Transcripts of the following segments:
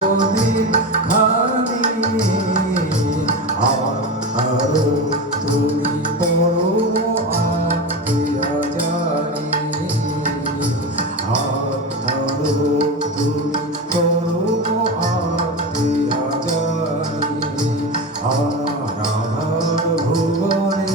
প্রদীপ খানি আরো তুমি পরম আত্মীয়া জানি আরো তুমি পরম আত্মীয়া জানি আমার ভুবনে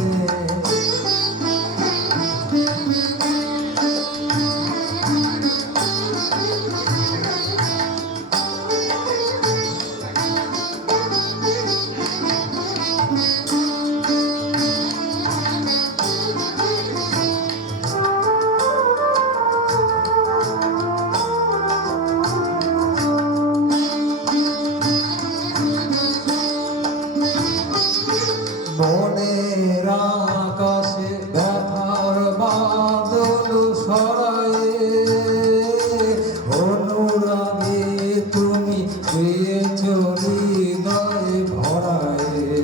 মনের আকাশে ব্যথার বাদল সরায়ে অনুরাগে তুমি পেয়েছ হৃদয় ভরায়ে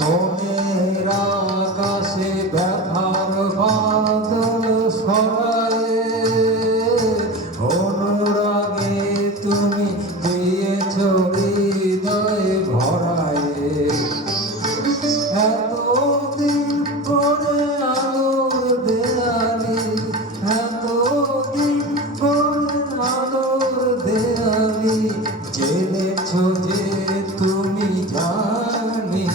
মনের আকাশে ব্যথার বাদল সরায়ে অনুরাগে তুমি পেয়েছ হৃদয় ভরায়ে এতদিন পরে আলোর দেয়ালে এতদিন পরে আলোর দেয়ালে জেনেছ যে তুমি জানি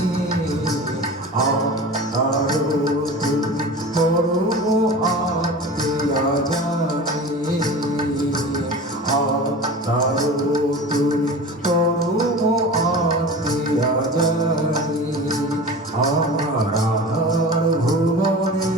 আরো তুমি পরম আত্মীয়া জানি আরো তুমি পরম আত্মীয়া জানি আমার আধার ভুবনে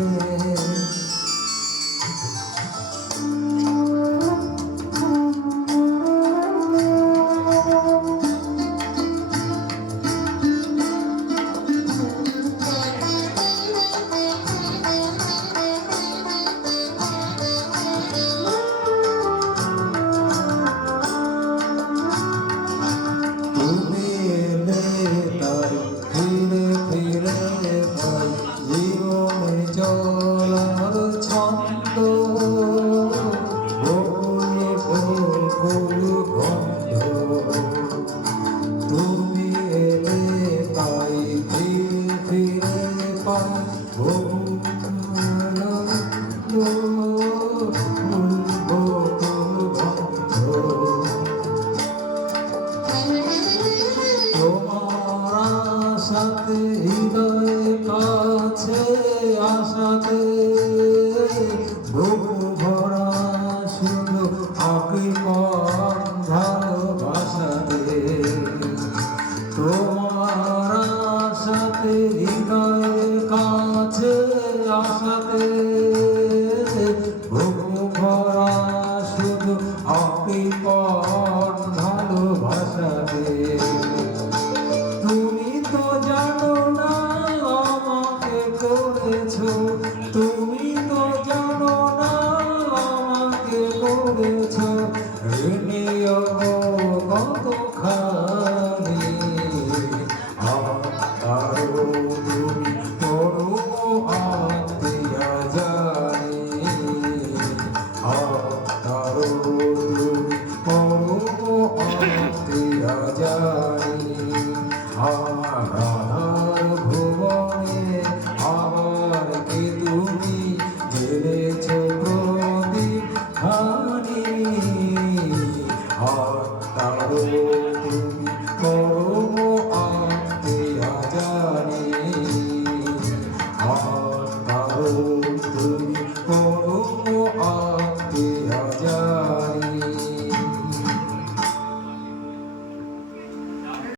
তুমি এলে তাই ফিরে ফিরে পাই জীবনে চলার ছন্দ বকুল বকুল গন্ধ তুমি এলে তাই ফিরে ফিরে পাই তোমার আশাতে হৃদয় কাছে আশাতে বুক ভরা শুধু আকিমন ভালোবাসাতে তোমার আশাতে হৃদয় কাছে আশাতে বুক ভরা শুধু আকিমন ভালোবাসাতে তুমি তো জানো না আমাকে করেছো তুমি তো জানো না আমাকে করেছো ঋণীয় কতখানি আরো তুমি পরম আত্মীয়া জানি আরো তুমি পরম আত্মীয়া জানি আমার আধার ভুবনে আবার কি তুমি জেনেছ প্রদীপ খানি আরো তুমি পরম আত্মীয়া জানি আরো তুমি